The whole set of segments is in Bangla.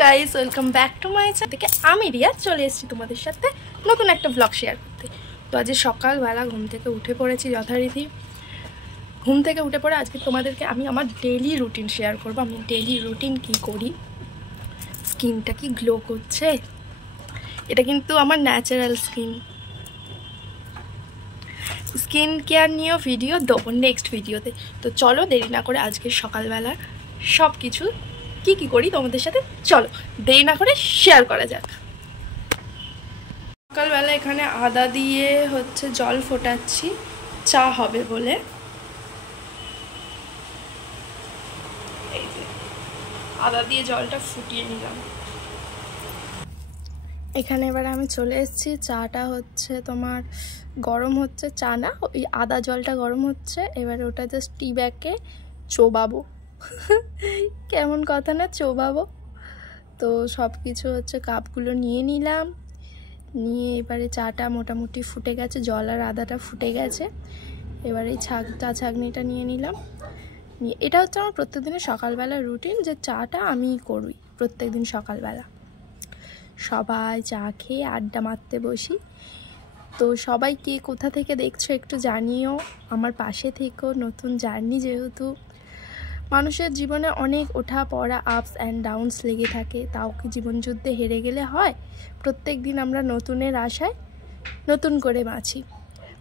Guys, welcome back to my channel থেকে আমি রিয়া চলে এসেছি তোমাদের সাথে নতুন একটা ব্লগ শেয়ার করতে। তো আজ সকালবেলা ঘুম থেকে উঠে পড়েছি যথারীতি। ঘুম থেকে উঠে পড়ে আজকে তোমাদেরকে আমি আমার ডেইলি রুটিন শেয়ার করব। আমি ডেইলি রুটিন কি করি, স্কিনটা কি গ্লো করছে, এটা কিন্তু আমার ন্যাচারাল স্কিন কেয়ার নিয়েও ভিডিও দেবো নেক্সট ভিডিওতে। তো চলো দেরি না করে আজকে সকালবেলা সব কিছু কি করি তোমাদের সাথে চলো দেরি না করে শেয়ার করা যাক। সকালবেলা এখানে আদা দিয়ে জল ফোটাচ্ছি চা হবে বলে। এই যে আদা দিয়ে জলটা ফুটিয়ে নিলাম। এখানে এবার আমি চলে এসেছি, চাটা তোমার গরম হচ্ছে, চা না ওই আদা জলটা গরম হচ্ছে। এবার ওটা জাস্ট টি ব্যাগে চোবাবো। কেমন কথা না, চোবাবো। তো সব কিছু কাপগুলো নিয়ে নিলাম, নিয়ে এবারে চাটা মোটামুটি ফুটে গেছে, জল আর আদাটা ফুটে গেছে। এবারে এই ছাঁকনিটা নিয়ে নিলাম, নিয়ে এটা আমার প্রত্যেকদিনের সকালবেলা রুটিন, যে চাটা আমিই করি প্রত্যেকদিন সকালবেলা। সবাই চা খেয়ে আড্ডা মারতে বসি। তো সবাই কে কোথা থেকে দেখছো একটু জানিও, আমার পাশে থেকেও। নতুন জার্নি যেহেতু, মানুষের জীবনে অনেক ওঠা পড়া আপস অ্যান্ড ডাউনস লেগে থাকে, তাও কি জীবনযুদ্ধে হেরে গেলে হয়? প্রত্যেক দিন আমরা নতুনের আশায় নতুন করে বাঁচি।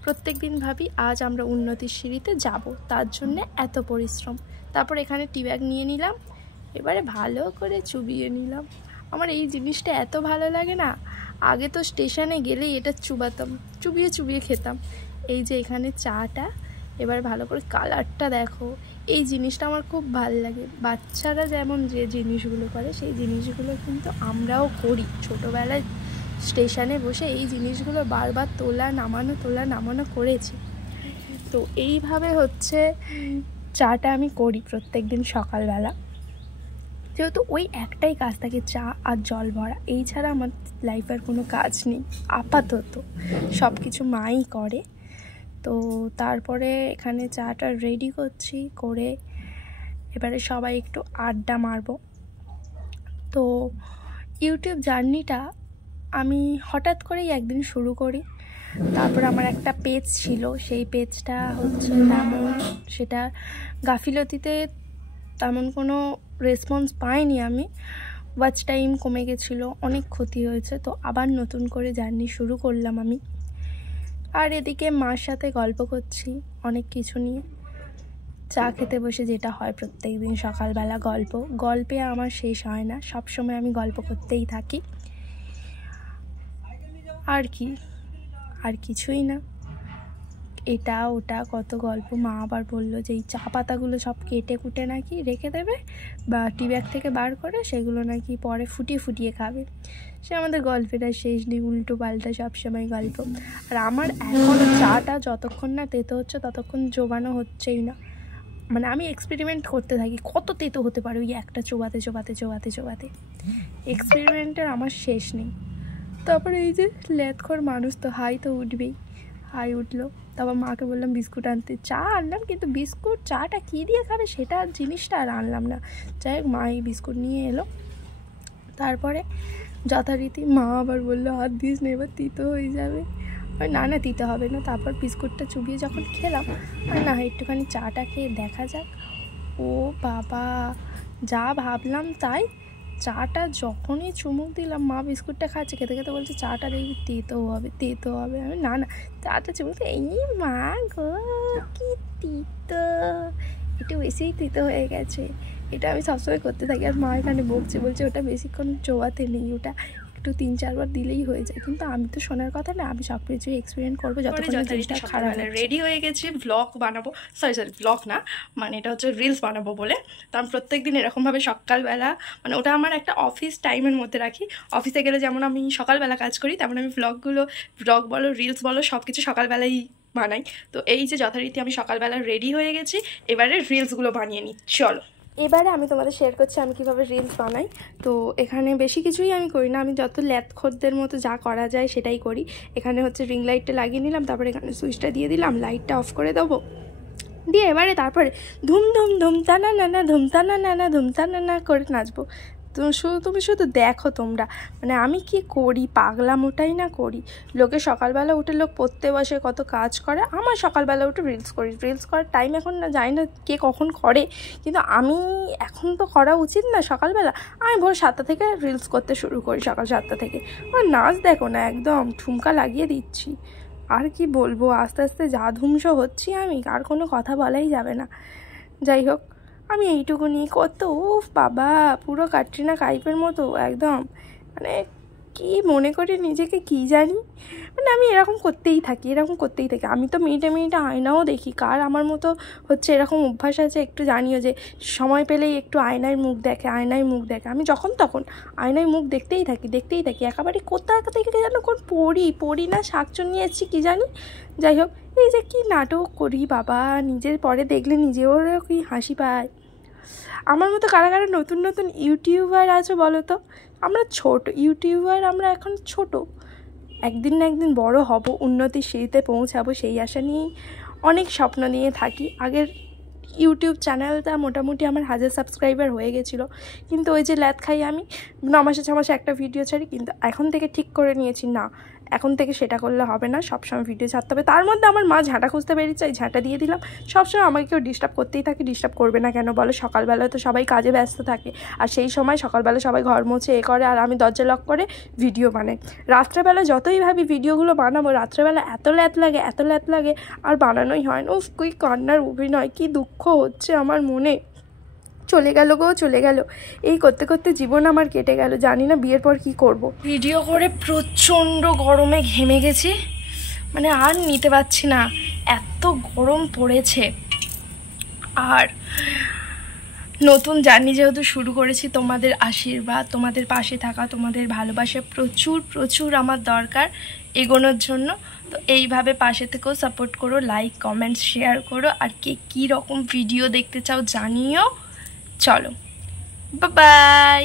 প্রত্যেক দিন ভাবি আজ আমরা উন্নতির সিঁড়িতে যাব, তার জন্যে এত পরিশ্রম। তারপর এখানে টি ব্যাগ নিয়ে নিলাম, এবারে ভালো করে চুবিয়ে নিলাম। আমার এই জিনিসটা এত ভালো লাগে না, আগে তো স্টেশনে গেলেই এটা চুবাতাম, চুবিয়ে চুবিয়ে খেতাম। এই যে এখানে চাটা, এবার ভালো করে কালারটা দেখো, এই জিনিসটা আমার খুব ভালো লাগে। বাচ্চারা যেমন যে জিনিসগুলো করে সেই জিনিসগুলো কিন্তু আমরাও করি। ছোটোবেলায় স্টেশনে বসে এই জিনিসগুলো বারবার তোলা নামানো করেছি। তো এইভাবে চাটা আমি করি প্রত্যেক দিন সকালবেলা, যেহেতু ওই একটাই কাজ থাকে, চা আর জল ভরা। এই ছাড়া আমার লাইফের কোনো কাজ নেই আপাতত, সব কিছু মাই করে। তো তারপরে এখানে চাটা রেডি করছি, করে এবারে সবাই একটু আড্ডা মারবো। তো ইউটিউব জার্নিটা আমি হঠাৎ করেই একদিন শুরু করি। তারপর আমার একটা পেজ ছিল, সেই পেজটা তেমন, সেটা গাফিলতিতে তেমন কোনো রেসপন্স পাইনি আমি, ওয়াচ টাইম কমে গেছিলো, অনেক ক্ষতি হয়েছে। তো আবার নতুন করে জার্নি শুরু করলাম আমি। আর এদিকে মার সাথে গল্প করছি অনেক কিছু নিয়ে। চা খেতে বসে যেটা হয় প্রত্যেক দিন সকালবেলা, গল্পে আমার শেষ হয় না, সব সময় আমি গল্প করতেই থাকি। আর কিছুই না, এটা ওটা কত গল্প। মা আবার বললো যে এই চা পাতাগুলো সব কেটে কুটে নাকি রেখে দেবে, বা টি ব্যাগ থেকে বার করে সেগুলো নাকি পরে ফুটিয়ে খাবে। সে আমাদের গল্পের আর শেষ নেই, উল্টো পাল্টা সবসময় গল্প। আর আমার এখন চাটা যতক্ষণ না তেতো হচ্ছে ততক্ষণ চোবানো হচ্ছেই না। মানে আমি এক্সপেরিমেন্ট করতে থাকি কত তেতো হতে পারে ওই একটা চোবাতে এক্সপেরিমেন্টের আমার শেষ নেই। তারপরে এই যে লেতখোর মানুষ, তো হাই তো উঠবেই, হাই উঠলো। তারপর মাকে বললাম বিস্কুট আনতে, চা আনলাম কিন্তু বিস্কুট চাটা কী দিয়ে খাবে সেটা জিনিসটা আর আনলাম না। যাই হোক, মা এই বিস্কুট নিয়ে এলো। তারপরে যথারীতি মা আবার বললো হাত দিস না, এবার তিতো হয়ে যাবে। না তিতে হবে না। তারপর বিস্কুটটা চুবিয়ে যখন খেলাম, না একটুখানি চাটা খেয়ে দেখা যাক। ও বাবা, যা ভাবলাম তাই। চাটা যখনই চুমুক দিলাম, মা বিস্কুটটা খাচ্ছে, খেতে খেতে বলছে চাটা দেখবি তেতো হবে। আমি না চাটা চুমুক, এই মা গো কি তিতো, একটু বেশিই তিতো হয়ে গেছে। এটা আমি সবসময় করতে থাকি। আর মা এখানে বলছে ওটা বেশিক্ষণ চোবাতে নেই, ওটা একটু 3-4 বার দিলেই হয়ে যায়। কিন্তু আমি তো শোনার কথা না, আমি সব কিছুই এক্সপেরিমেন্ট করবো যতক্ষণ জিনিসটা খারাপ। রেডি হয়ে গেছি, ব্লগ বানাবো, সরি ব্লগ না, মানে এটা রিলস বানাবো বলে। তো আমি প্রত্যেক দিন এরকমভাবে সকালবেলা, মানে ওটা আমার একটা অফিস টাইমের মধ্যে রাখি। অফিসে গেলে যেমন আমি সকালবেলা কাজ করি, তেমন আমি ব্লগ বলো রিলস বলো সব কিছু সকালবেলাই বানাই। তো এই যে যথারীতি আমি সকালবেলা রেডি হয়ে গেছি, এবারে রিলসগুলো বানিয়ে নিই চলো। এবারে আমি তোমাদের শেয়ার করছি আমি কীভাবে রিলস বানাই। তো এখানে বেশি কিছুই আমি করি না, আমি যত ল্যাথখোরদের মতো যা করা যায় সেটাই করি। এখানে রিং লাইটটা লাগিয়ে নিলাম, তারপরে এখানে সুইচটা দিয়ে দিলাম, লাইটটা অফ করে দেবো, দিয়ে এবারে তারপরে ধুম ধুম ধুমতানা নানা ধুমতানা নানা ধুমতানা না করে নাচবো। তুমি শুধু দেখো তোমরা, মানে আমি কি করি, পাগলামোটাই না করি। লোকে সকালবেলা উঠে লোক পড়তে বসে, কত কাজ করে, আমার সকালবেলা উঠে রিলস করি। রিলস করার টাইম এখন না, জানি না কে কখন করে, কিন্তু আমি এখন তো করা উচিত না সকালবেলা। আমি ভোর 7টা থেকে রিলস করতে শুরু করি, সকাল 7টা থেকে। আর নাচ দেখো না, একদম ঠুমকা লাগিয়ে দিচ্ছি। আর কি বলবো, আস্তে আস্তে যা ধ্বংস হচ্ছি আমি, আর কোনো কথা বলাই যাবে না। যাই হোক, আমি এইটুকু নিয়ে কত বাবা, পুরো ক্যাটরিনা কাইফের মতো একদম, মানে কি মনে করি নিজেকে কি জানি, মানে আমি এরকম করতেই থাকি। আমি তো মিনিটে মিনিটে আয়নাও দেখি। কার আমার মতো হচ্ছে এরকম অভ্যাস আছে একটু জানিও, যে সময় পেলেই একটু আয়নায় মুখ দেখে। আমি যখন তখন আয়নায় মুখ দেখতেই থাকি একেবারে। কোথায় থেকে যেন কোন পড়ি না শাকচুন নিয়ে এসেছি কি জানি। যাই হোক, এই যে কি নাটক করি বাবা, নিজের পরে দেখলে নিজেও কি হাসি পায়। আমার মতো কারা কারা নতুন নতুন ইউটিউবার আছো বলো তো? আমরা ছোট ইউটিউবার, আমরা এখন ছোট, একদিন না একদিন বড় হব, উন্নতির সিঁড়িতে পৌঁছাবো, সেই আশা নিয়েই অনেক স্বপ্ন নিয়ে থাকি। আগের ইউটিউব চ্যানেলটা মোটামুটি আমার 1000 সাবস্ক্রাইবার হয়ে গেছিলো, কিন্তু ওই যে ল্যাদ খাই আমি, 9 মাসে 6 মাসে একটা ভিডিও ছাড়ি। কিন্তু এখন থেকে ঠিক করে নিয়েছি, না এখন থেকে সেটা করলে হবে না, সবসময় ভিডিও ছাড়তে হবে। তার মধ্যে আমার মা ঝাঁটা খুঁজতে বেরিয়েছে, ঝাঁটা দিয়ে দিলাম। সবসময় আমাকে কেউ ডিস্টার্ব করতেই থাকে, ডিস্টার্ব করবে না কেন বলো? সকালবেলা তো সবাই কাজে ব্যস্ত থাকে, আর সেই সময় সকালবেলা সবাই ঘর মোছে করে, আর আমি দরজা লক করে ভিডিও বানাই। রাত্রেবেলা যতই ভাবি ভিডিওগুলো বানাবো, রাত্রেবেলা এত ল্যাদ লাগে আর বানানোই হয় না। উফ, কি কান্নার অভিনয়, কি দুঃখ হচ্ছে আমার মনে। চলে গেল এই করতে করতে জীবন আমার কেটে গেল। জানি না বিয়ের পর কি করব। ভিডিও করে প্রচণ্ড গরমে ঘেমে গেছি, মানে আর নিতে পারছি না, এত গরম পড়েছে। আর নতুন জার্নি যেহেতু শুরু করেছি, তোমাদের আশীর্বাদ, তোমাদের পাশে থাকা, তোমাদের ভালোবাসা প্রচুর আমার দরকার এগোনোর জন্য। তো এইভাবে পাশে থেকেও সাপোর্ট করো, লাইক কমেন্টস শেয়ার করো, আর কে কী রকম ভিডিও দেখতে চাও জানিও। চলো, বাই।